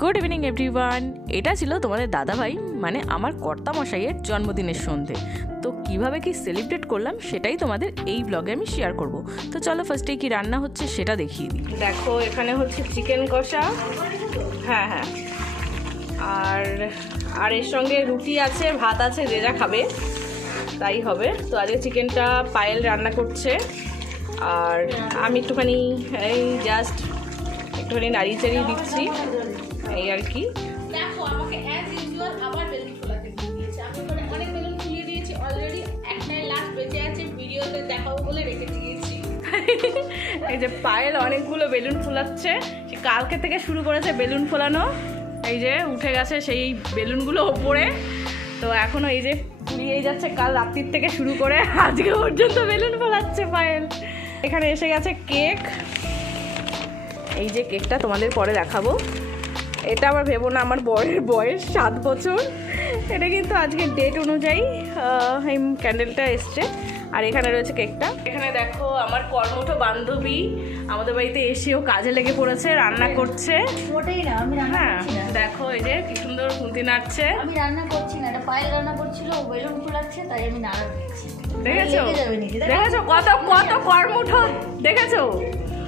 Good evening everyone. এটা ছিল তোমাদের দাদাভাই মানে আমার কর্তামশাইয়ের জন্মদিনের সন্ধে। তো কিভাবে কি সেলিব্রেট করলাম সেটাই তোমাদের এই ব্লগে আমি শেয়ার করব। তো চলো ফার্স্টে কি রান্না হচ্ছে সেটা দেখিয়ে দিই। দেখো এখানে হচ্ছে চিকেন কষা, হ্যাঁ, আর এর সঙ্গে রুটি আছে, ভাত আছে, যে যা খাবে তাই হবে। তো আজকে চিকেনটা পায়েল রান্না করছে, আর আমি একটুখানি এই জাস্ট একটুখানি নাড়িয়ে চাড়িয়ে দিচ্ছি, এই আর কি। দেখো আমাকে অ্যাজ ইউজুয়াল আবার বেলুন ফোলাতে দিয়ে দিয়েছে। আমি মানে অনেক বেলুন ফুলিয়ে দিয়েছি অলরেডি, একটাই লাস্ট বেঁচে আছে, ভিডিওতে দেখাবো বলে রেখে দিয়েছি। এই যে পায়েল অনেকগুলো বেলুন ফোলাচ্ছে, সে কালকে থেকে শুরু করেছে বেলুন ফোলানো। এই যে উঠে গেছে সেই বেলুনগুলো ওপরে, তো এখনও এই যে ফুলিয়েই যাচ্ছে, কাল রাত্রির থেকে শুরু করে আজকে পর্যন্ত বেলুন ফোলাচ্ছে পায়েল। এখানে এসে গেছে কেক, এই যে কেকটা তোমাদের পরে দেখাবো। এটা আবার ভেবো না আমার বয়স 7 বছর, এটা কিন্তু আজকে ডেট অনুযায়ী এই ক্যান্ডেলটা এসছে। আর এখানে রয়েছে কেকটা। এখানে দেখো আমার কর্মঠ বান্ধবী আমাদের বাড়িতে এসেও কাজে লেগে পড়েছে, রান্না করছে। ওটাই না, আমি রান্না হ্যাঁ করছি না। দেখো এই যে কি সুন্দর খুন্তি নাড়ছে। আমি রান্না করছি না, এটা পায়েল রান্না করছিল, ও বেলুন ফুলাচ্ছে, তাই আমি নাড়া দিচ্ছি। দেখেছো লেগে যাবে নিচে, দেখো। দেখেছো কত কত কর্মঠ দেখেছো।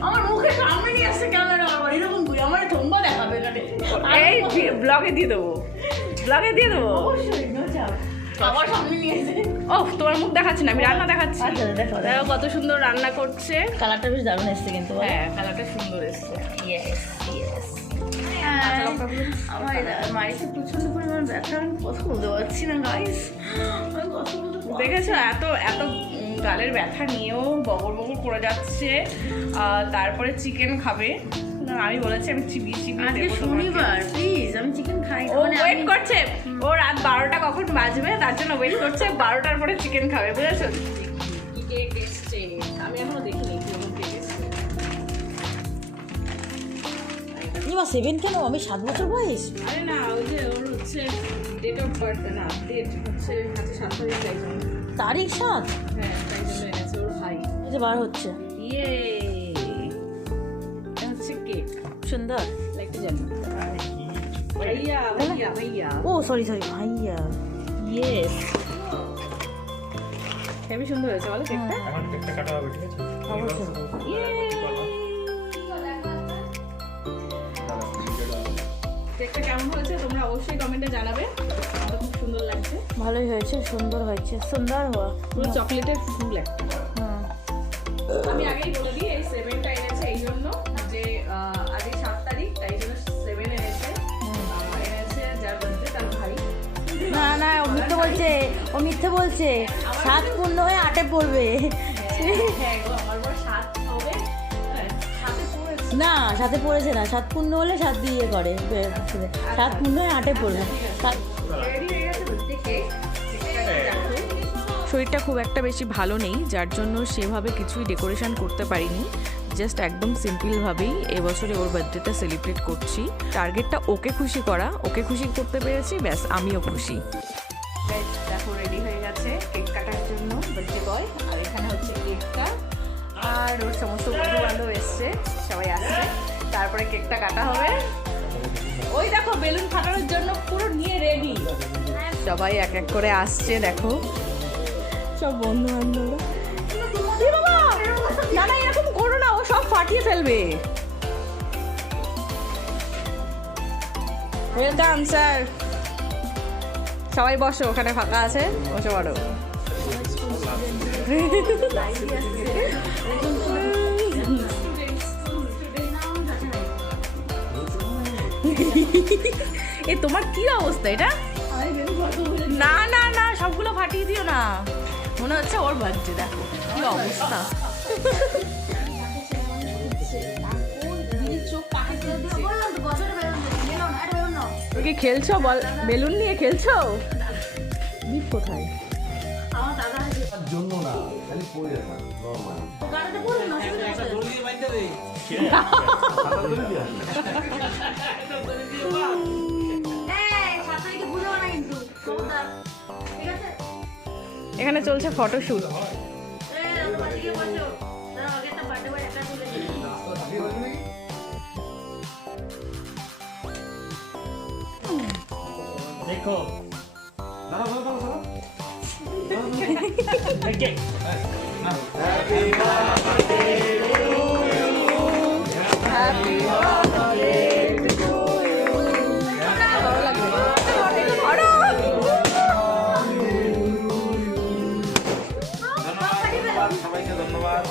আমার মুখে সামনে নিয়ে আসছে ক্যামেরা, আমার এরকম করি, আমার থম্বা দেখাবে কাটে। এই ব্লগে দিয়ে দেবো, ব্লগে দিয়ে দেবো। অবশ্যই নো চাপ। আবার সামনে নিয়ে এসে ও তোমার মুখ দেখাচ্ছি না, আমি রান্না দেখাচ্ছি। আচ্ছা দেখো দেখো কত সুন্দর রান্না করছে। কালারটা বেশ দারুণ এসছে কিন্তু। হ্যাঁ কালারটা সুন্দর এসছে। Yes yes. আমার মাড়িতে প্রচন্ড পরিমাণ ব্যথা, আমি কথা বলতে পারছি না গাইস। দেখেছো এত এত গালের ব্যথা নিয়েও বগর বগর করে যাচ্ছে। তারপরে চিকেন খাবে, আমি বলেছি আমি চিবিয়ে চিবিয়ে আজকে দেবো তোমাকে। শনিবার, প্লিজ আমি চিকেন খাই না। ও মানে ওয়েট আমি- করছে, ও রাত 12টা কখন বাজবে তার জন্য ওয়েট করছে, 12টার পরে চিকেন খাবে, বুঝেছো? কি কেক এসছে আমি এখনো দেখিনি কেমন কেক এসছে। ইমা 7 কেন? আমি 7 বছর বয়স। আরে না ওই যে ওর হচ্ছে ডেট অফ বার্থ, না ডেট হচ্ছে 7 তারিখ, তাই জন্য। তারিখ 7? হ্যাঁ তাই জন্য এনেছে ওর ভাই। এই যে বার হচ্ছে ইয়ে এটা হচ্ছে কেক, সুন্দর। লাইক জানি ভাইয়া ভাইয়া ভাইয়া। ও সরি ভাইয়া। ইয়েস হেবি সুন্দর হয়েছে বলো কেকটা। এখন কেকটা কাটা হবে, ঠিক আছে? কেকটা কেমন হয়েছে তোমরা অবশ্যই কমেন্টে জানাবে, আমার খুব সুন্দর লাগছে। ভালোই হয়েছে, সুন্দর হয়েছে, সুন্দর হওয়া। পুরো চকলেটের ফুল একটা। হুম। আমি আগেই বলে দিই এই 7টা এনেছে এই জন্য যে আজকে 7 তারিখ, তাই জন্য 7 এনেছে। আর এনেছে যার বার্থডে তার ভাই। না না, ও মিথ্যে বলছে 7 পূর্ণ হয়ে 8-এ পড়বে। হ্যাঁ গো আমার বড় 7 হবে, সাথে পড়েছে। না 7-এ পড়েছে না, 7 পূর্ণ হলে 7 দিয়ে করে, 7 পূর্ণ হয়ে 8-এ পড়বে। রেডি হয়ে গেছে বুঝতে কেক। শরীরটা খুব একটা বেশি ভালো নেই, যার জন্য সেভাবে কিছুই ডেকোরেশন করতে পারিনি। জাস্ট একদম সিম্পলভাবেই এবছরে ওর বার্থডেটা সেলিব্রেট করছি। টার্গেটটা ওকে খুশি করা, ওকে খুশি করতে পেরেছি, ব্যাস আমিও খুশি। দেখো রেডি হয়ে গেছে কেক কাটার জন্য বার্থডে বয়, আর এখানে হচ্ছে কেকটা, আর ওর সমস্ত বন্ধু বান্ধব এসছে, সবাই আসছে, তারপরে কেকটা কাটা হবে। ওই দেখো বেলুন ফাটানোর জন্য পুরো নিয়ে রেডি, সবাই এক এক করে আসছে। দেখো সব বন্ধু বান্ধবরা। না না এরকম করো না, ও সব ফাটিয়ে ফেলবে। ওয়েলকাম স্যার, সবাই বসো, ওখানে ফাঁকা আছে, বসে পড়ো। এ তোমার কি অবস্থা এটা? না না না সবগুলো ফাটিয়ে দিও না, মনে হচ্ছে ওর বার্থডে। দেখো কি অবস্থা। তুমি কি খেলছো? বল বেলুন নিয়ে খেলছো? দীপ কোথায়? জন্য না, খালি পড়ে যাবে নরমাল। এখানে চলছে ফটোশুট। দেখো দাঁড়াও দাঁড়াও দাঁড়াও ধন্যবাদ সবাইকে ধন্যবাদ।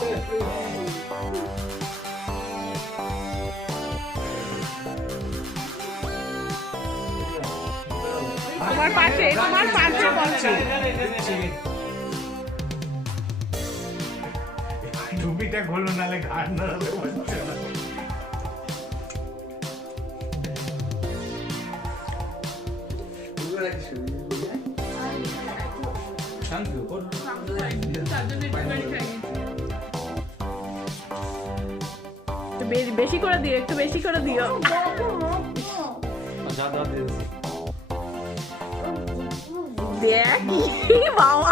তোমার পাশে বলছি। টুপিটা খোলো নালে ঘাট নাড়াতে পারছে না। বেশি করে দিও, একটু বেশি করে দিও। দেখ বাবা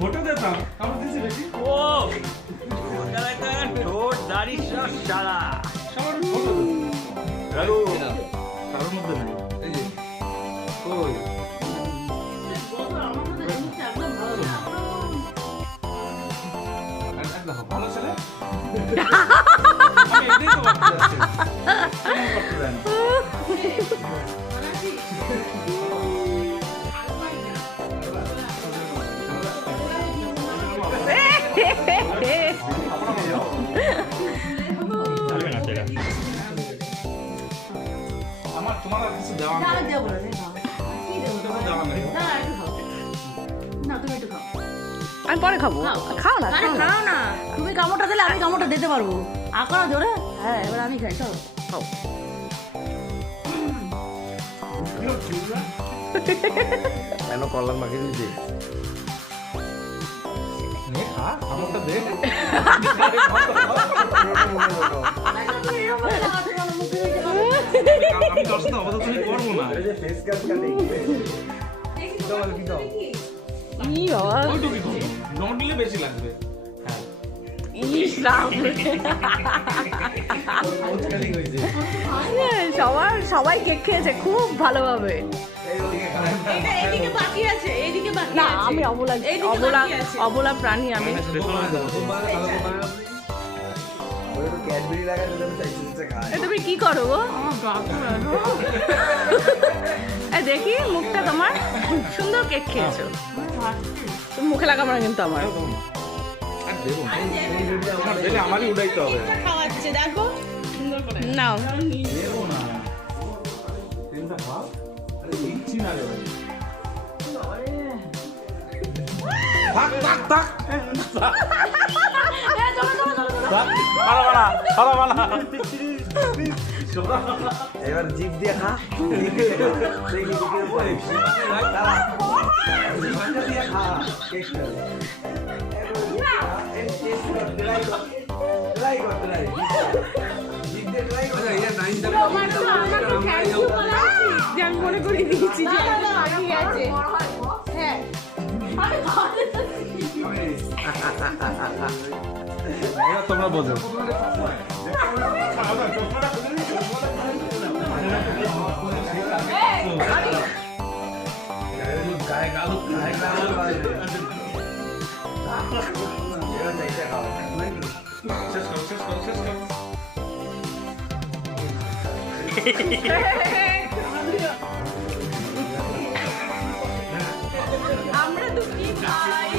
ফটো দিতাম আমার দিছি বেশি ও ঠোঁট দাড়ি সব সারা সবার ফটো রাখো কারোর মধ্যে নাই এই যে কই ভালো ছেলে আমি এটাই তো ভাবতে যাচ্ছি কেমন করতে দেন আমার তোমার আর কিছু দেওয়া নেই দেওয়া নেই আমি পরে খাবো। খাও না আরে খাও না, তুমি কামড়টা দিলে আমি কামড়টা দিতে পারবো। আঁকো না জোরে। হ্যাঁ এবার আমি খাই, চলো খাও। কেন কল্যাণ মাখিয়ে দিয়েছি নে খা আমারটা দে আমি দর্শন আপাতত করবো না ফেস কাট কাটে ই বাবা ওইটুকুই খাবো নট দিলে বেশি লাগবে হ্যাঁ ইস রাম সবাই কেক খেয়েছে খুব ভালোভাবে। এদিকে বাকি আছে, এদিকে বাকি না আছে। আমি অবলা এইদিকে অবলা বাকি আছে। অবলা প্রাণী আমি। এ তুমি কি করো গো? এ দেখি মুখটা তোমার সুন্দর কেক খেয়েছো। তুমি মুখে লাগাবো না কিন্তু আমার। আর দেবো তোমার দিলে আমারই উঠাইতে হবে খাওয়াচ্ছে দেখো সুন্দর করে। নাও দেবো না তিনটা খাও আরে দিচ্ছি না রে ভাই থাক থাক থাক এবার জিভ দিয়ে খা আমি মনে করে দিয়েছি যে বাকি আছে। হ্যাঁ তোমরা বোঝো আমরা তো কি ভাই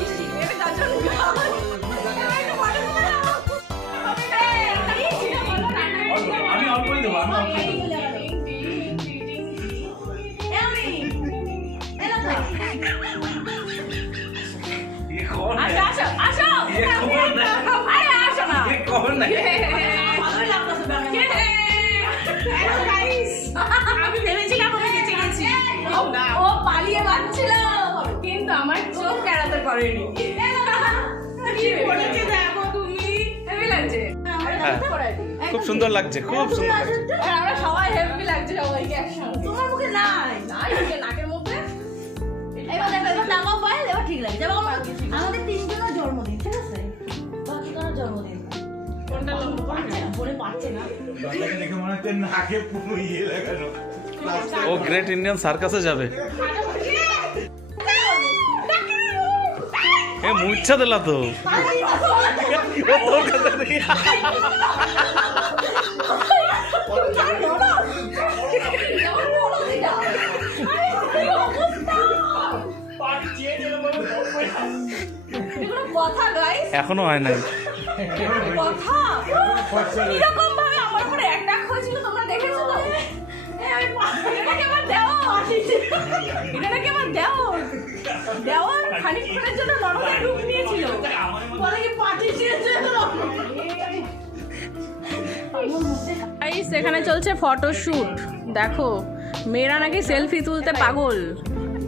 এটা গাজন গাছ আমি অল্পই দেবো আমি অল্পই দেবো ये कौन है আসো আসো ये कौन है আরে আসো না ये कौन है আমি ভেবেছিলাম আমি বেঁচে গেছি। ও পালিয়ে বাঁচছিল কিন্তু আমার চোখ এড়াতে পারেনি। কি করেছে দেখো তুমি। হেভি লাগছে। খুব সুন্দর লাগছে খুব সুন্দর লাগছে আর আমরা সবাই হেভি লাগছে সবাইকে একসঙ্গে। তোমার মুখে নাই। নাই ওকে নাকের মধ্যে এবার দেখো, এবার লাগাও পায়ে, এবার ঠিক লাগে। যেমন আমাদের তিনজনের জন্মদিন, ঠিক আছে? দরজাকে দেখে মনে হচ্ছে নাকে পুরো ইয়ে লাগানো ও গ্রেট ইন্ডিয়ান সার্কাসে যাবে এ মুচ্ছা দিলা তো ও তোর কাছে দেখি। কথা গাইস, এখনো হয় নাই। কথা কিরকম ভাবে আমার উপরে অ্যাটাক হয়েছিল তোমরা দেখেছো তো? এটাকে আমার দেওয়া, এটাকে আমার দেওয়া খানিকক্ষণের জন্য নরকের রূপ নিয়েছিল, পরে কি পাঠিয়েছে। এখানে চলছে ফটোশুট, দেখো মেয়েরা নাকি সেলফি তুলতে পাগল,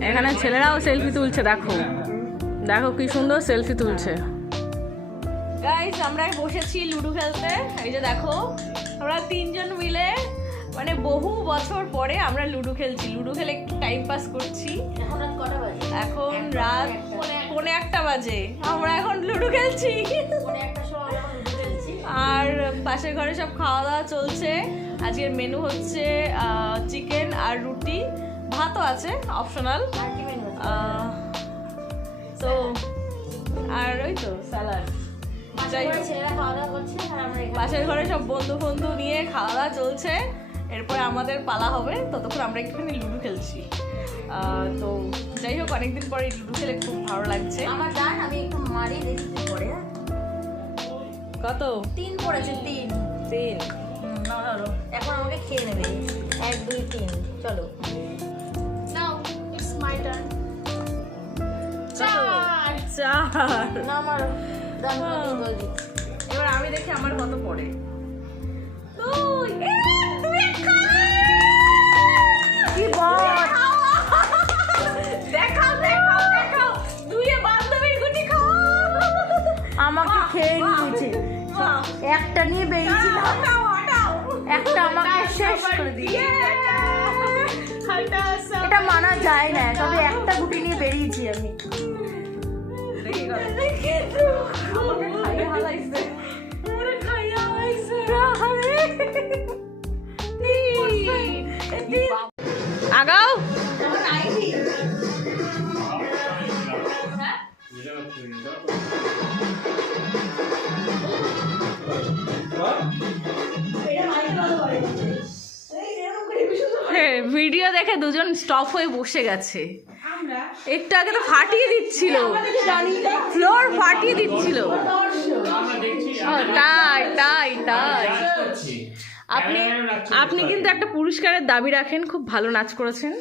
এখানে ছেলেরাও সেলফি তুলছে, দেখো দেখো কি সুন্দর সেলফি তুলছে। গাইস আমরা বসেছি লুডো খেলতে, এই যে দেখো আমরা তিনজন মিলে মানে বহু বছর পরে আমরা লুডো খেলছি, লুডো খেলে একটু টাইম পাস করছি। এখন রাত কটা বাজে? এখন রাত 1:45 বাজে, আমরা এখন লুডো খেলছি মানে একটা সময় আমরা লুডো খেলছি। আর পাশের ঘরে সব খাওয়া দাওয়া চলছে। আজকের মেনু হচ্ছে চিকেন আর রুটি, ভাতও আছে অপশনাল, আর কি মেনু? তো আর ওই তো স্যালাড। যাই হোক, ছেলেরা খাওয়া দাওয়া করছে আর আমরা এখানে পাশের ঘরে সব বন্ধু নিয়ে খাওয়া দাওয়া চলছে, এরপরে আমাদের পালা হবে, ততক্ষণ আমরা একটুখানি লুডো খেলছি। তো যাই হোক, অনেকদিন পরে লুডো খেলে খুব ভালো লাগছে। আমার ডান আমি একটু মারি দেখি কি করে। কত? 3 পড়েছে 3। না ধরো, এখন আমাকে খেয়ে নেবে। 1 2 3 চলো। Now it's my turn. চার। না আমার ডান বল দিচ্ছি। এবার আমি দেখি আমার কত পড়ে। কি বল? দেখাও দুইয়ে বান্ধবীর গুটি খাও। আমাকে খেয়ে নিয়েছে। একটা নিয়ে বেরিয়েছিলাম, একটা আমাকে শেষ করে দিয়েছে। এটা মানা যায় না, তবে একটা গুটি নিয়ে বেরিয়েছি আমি। আগাও। ভিডিও দেখে দুজন স্টপ হয়ে বসে গেছে, একটু আগে তো ফাটিয়ে দিচ্ছিল, ফ্লোর ফাটিয়ে দিচ্ছিল। তাই তাই তাই আপনি কিন্তু একটা পুরস্কারের দাবি রাখেন, খুব ভালো নাচ করেছেন।